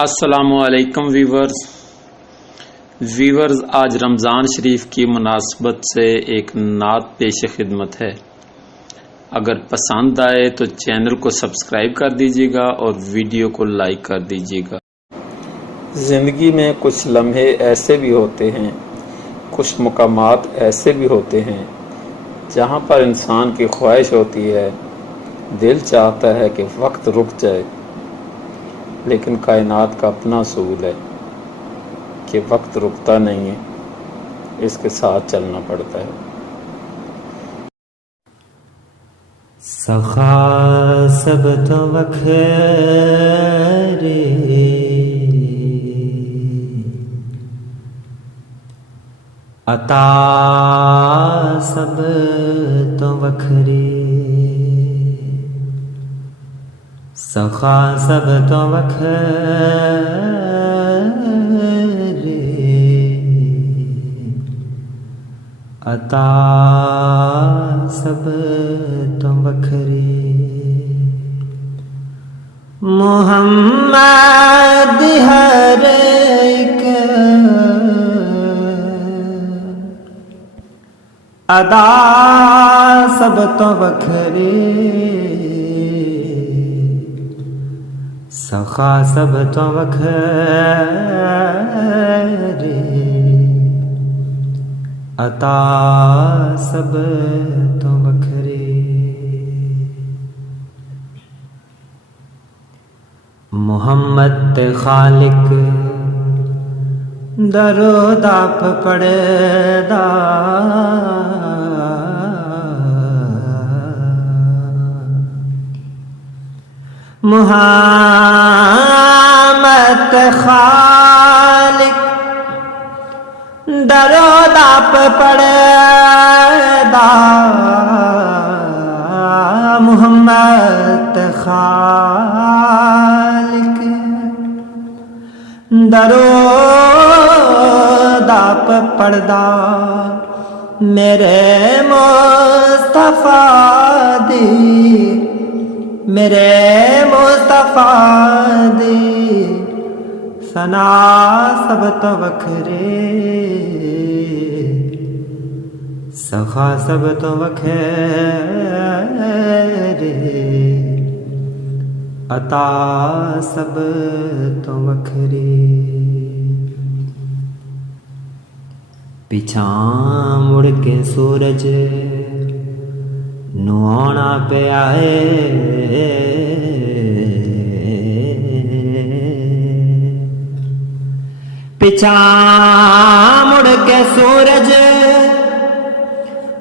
अस्सलामुअलैकुम वीवर्स, आज रमज़ान शरीफ की मुनासबत से एक नात पेश खिदमत है। अगर पसंद आए तो चैनल को सब्सक्राइब कर दीजिएगा और वीडियो को लाइक कर दीजिएगा। ज़िंदगी में कुछ लम्हे ऐसे भी होते हैं, कुछ मुकामात ऐसे भी होते हैं जहाँ पर इंसान की ख्वाहिश होती है, दिल चाहता है कि वक्त रुक जाए, लेकिन कायनात का अपना असूल है कि वक्त रुकता नहीं है, इसके साथ चलना पड़ता है। सखा सब तो वखरे, अता सब तो वखरे, सखा सब तो वखरे, अता सब तो वखरे। मोहम्मद हर एक अदा सब तो वखरे, सखा सब तो वखरे, अता सब तो वखरे। मोहम्मद ते खालिक दरो दाप पड़दा, मुहम्मद खालिक दरो दाप पड़दा, मुहम्मद खालिक दरो दाप पड़दा, मेरे मुस्तफा दी, मेरे मुस्तफा दी सना सब तो वखरे, सखा सब तो वखरे, अता सब तो वखरे। पिछा मुड़ के सूरज नुआना पे आए, पिछा मुड़ के सूरज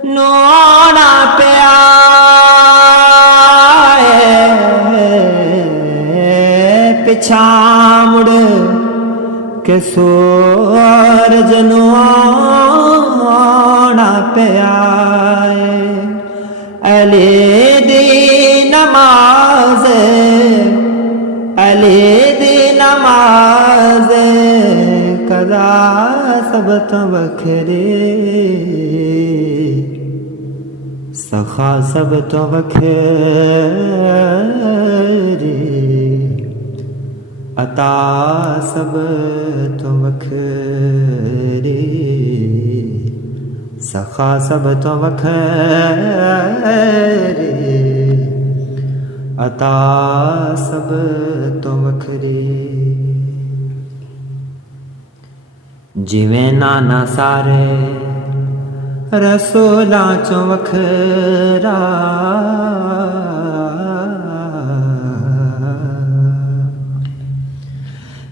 नुआना पे आए, पिछा मुड़ के सूरज नुआना पे आए। अली दी नमाज, अली दी नमाज कदा सब तो वखरे, सखा सब तो वखरे, अता सब तो वखरे, सखा सब तो वखरे, अता सब तो वखरे। जिवें नाना सारे रसूलां चों वखरा,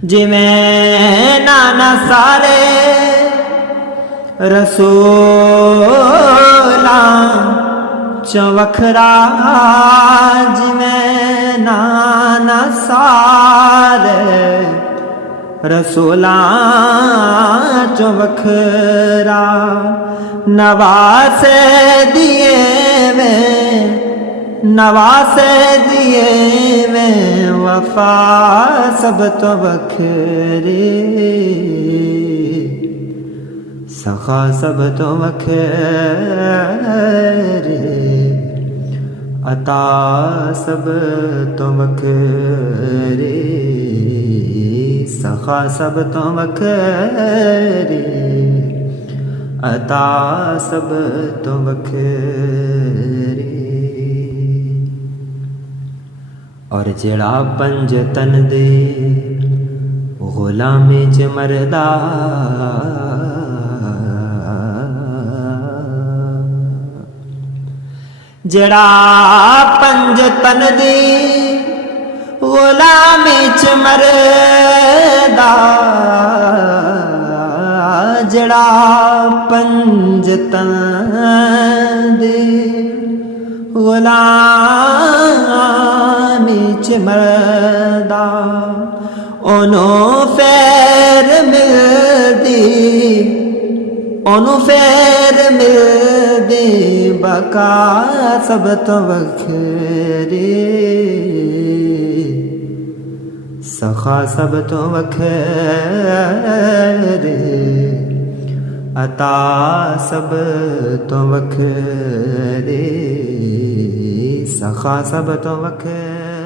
जिवें नाना सारे रसूलां चों वखरा, जिवें नाना सारे रसूलां चों वखरा, नवासे दिए में, नवासे दिए में वफा सब तो वखरे, सखा सब तो वखरे, अता सब तो वखरे, सखा सब तो वखरे अता सब तो वखरे और जेड़ा पंज तन दे गुलामे च मरदा जेड़ा पंज तन दे गुलामे च मरदा जेड़ा पंज तन दे गुलामे च मरदा ओनो फेर मिलदी ओनू फेर मिलदी बका सब तो वखरे सखा सब तो वखरे अता सब तो वखरे सखा सब तो वखरे।